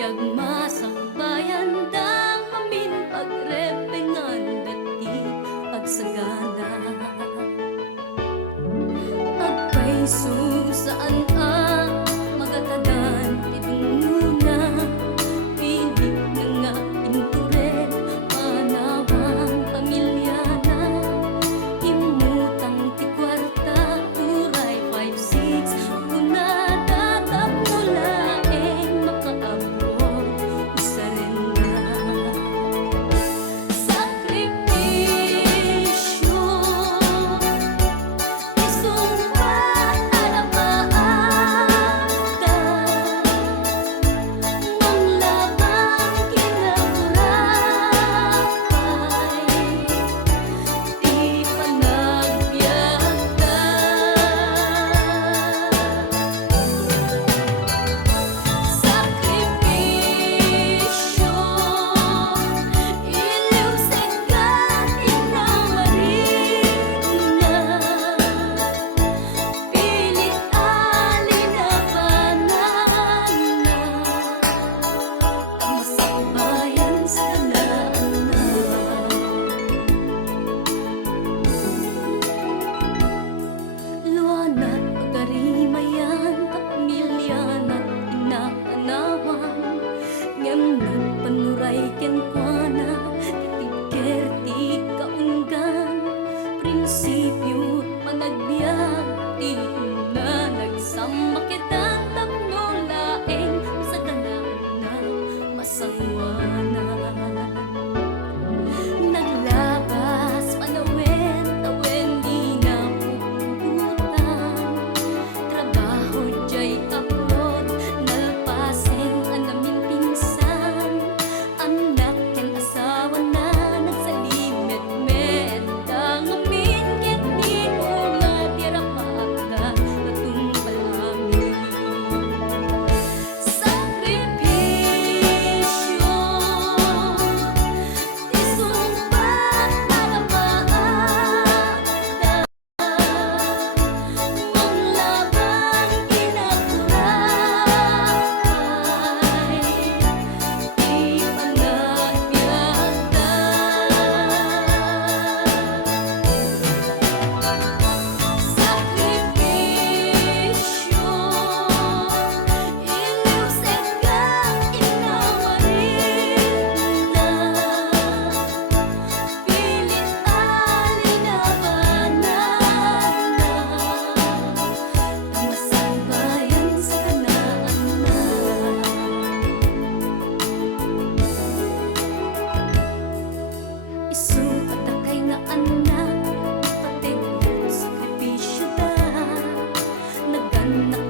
Masakbayan dang amin pagrepengan dati pagsagana agpaiso saan magatagan itunguna pilit na nga pinturet manawang pamilya na imutang ti kwarta uray 5-6 kunada tapnulaeng makaabot usarenda sakripisyo isumbat alabaata ng labang kinaburapay di panagbiagda sakripisyo iliw segat inamarina pilit alinabanan na masakbayan sa luanat pagkarimayan kapamilya na't inaanawan ngem nagpanuray ken kuana titigker ti kaunggan prinsipyo panagbiag ti na nagsammak kita tapno laeng sa kanaan na masangwanan naglabas panawen tawen di na pupugutan trabaho jay abroad nalpasen anamin pinsan anak ken asawa na nagsalimet med dangamin ket di mo nga tirapaagda natumbal amin sakripisyo isumbat alabaata ng labang kinaburapay di panagbiagda sakripisyo iliw segat inamarina pilit alinabanan na masakbayan sa kanaan na isu atakay nga anak pating sakripisyo da naganak